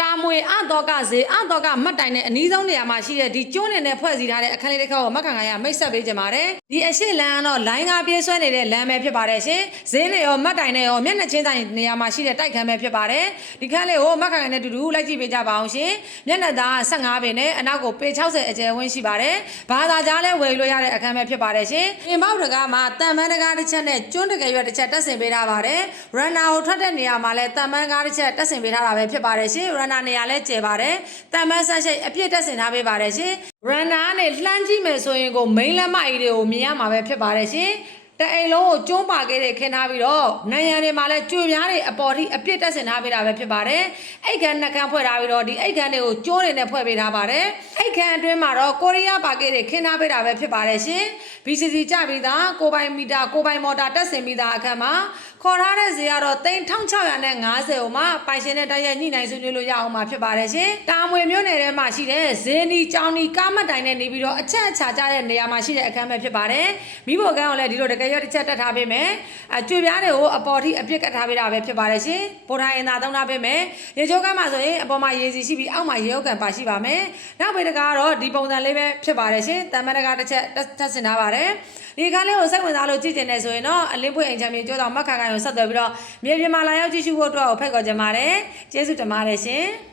တာမွေအတော့ကဈေးအတော့ကမတ်တိုင်နဲ့အနီးဆုံးနေရာမှာရှိတဲ့ဒီကျွန်းနဲ့ဖွဲ့စည်းထားတဲ့အခန်းလေးတစ်ခါကိုမက်ခံခိုင်ရမိတ်ဆက်ပေးကြပါတယ်ဒီအရှိလန်းကတော့လိုင်းကားပြေးဆွဲနေတဲ့လမ်းပဲဖြစ်ပါတယ်ရှင်ဈေးနဲ့ရောမတ်တိုင်နဲ့ရောမျက်နှာချင်းဆိုင်နေရာမှာရှိတဲ့တိုက်ခန်းပဲဖြစ်ပါတယ်ဒီခန်းလေးကိုမက်ခံခိုင်နဲ့တူတူလိုက်ကြည့်ပေးကြပါအောင်ရှင်မျက်နှာသား15ပင်နဲ့အနောက်ကိုပေ60အကျယ်ဝန်းရှိပါတယ်ဘာသာကြားလဲဝယ်လို့ရတဲ့အခန်းပဲဖြစ်ပါတယ်ရှင်ဒီမောက်တကားမှာတန်ပန်းတကားတစ်ချက်နဲ့ကျွန်းတကယ်ရွက်တစ်ချက်တက်ဆင်ပေးထားပါတယ်ရန်နာကိုထွက်တဲ့နေရာမှာလဲတန်ပန်းကားတစ်ချက်တက်ဆင်ပေးထားတာပဲဖြစ်ပါတယ်ရှင်ရန်နာနေရာလဲကျယ်ပါတယ်တန်ပန်းဆက်ရှိအပြည့်တက်ဆင်ထားပေးပါတယ်ရှင်ရန်နာနဲ့လှမ်းကြည့်မယ်ဆိုရင်ကိုမိန်းလက်မကြီးတွေကိုမြင်ရမှာပဲဖြစ်ပါတယ်ရှင်တအိမ်လုံးကိုကျွန်းပါခဲ့တဲ့ခင်းထားပြီးတော့နိုင်ရန်တွေမှာလဲကြွေပြားတွေအပေါ်ထိအပြည့်တက်ဆင်ထားပေးတာပဲဖြစ်ပါတယ်အိတ်ခမ်းနှက်ခမ်းဖွဲ့ထားပြီးတော့ဒီအိတ်ခမ်းတွေကိုကျွန်းတွေနဲ့ဖွဲ့ပေးထားပါတယ်အိတ်ခမ်းအတွင်းမှာတော့ကိုရီးယားပါခဲ့တဲ့ခင်းထားပေးတာပဲဖြစ်ပါတယ်ရှင် BCC ကြပြီးသားကိုပိုင်မီတာကိုပိုင်မော်တာတက်ဆင်ပြီးသားအခန်းမှာခေါ်ထားတဲ့ဈေးကတော့1650ကိုမှပိုင်ရှင်နဲ့တိုက်ရိုက်ညှိနှိုင်းဆွေးနွေးလို့ရအောင်မှာဖြစ်ပါတယ်ရှင်တာမွေမြို့နယ်ထဲမှာရှိတဲ့ဈေးနီကျောင်းနီကားမတ်တိုင်နဲ့နေပြီးတော့အချက်အချာကြတဲ့နေရာမှာရှိတဲ့အခန်းပဲဖြစ်ပါတယ်မိဖို့ကန်းကိုလည်းဒီလိုတကယ်ရွက်တစ်ချက်တက်ထားပေးမယ်ကြွေပြားတွေကိုအပေါ်ထိအပြစ်ကတ်ထားပေးတာပဲဖြစ်ပါတယ်ရှင်ပိုထိုင်ရင်သာသုံးထားပေးမယ်ရေချိုးကန်းမှာဆိုရင်အပေါ်မှာရေစီရှိပြီးအောက်မှာရေအုပ်ကန်ပါရှိပါမယ်နောက်ဘေးတကားကတော့ဒီပုံစံလေးပဲဖြစ်ပါတယ်ရှင်တန်မတကားတစ်ချက်တက်ဆင်ထားပါတယ်ဒီခါလေးကိုစိတ်ဝင်စားလို့ကြည့်ကျင်နေဆိုရင်တော့အလင်းပွင့်အိမ်ချမ်းမြေကျိုးတော်မက်ခါကိုဆက်သွယ်ပြီးတော့မြေပြင်မှာလာရောက်ကြည့်ရှုဖို့အတွက်ကိုဖိတ်ခေါ်ကြပါတယ်ကျေးဇူးတင်ပါတယ်ရှင်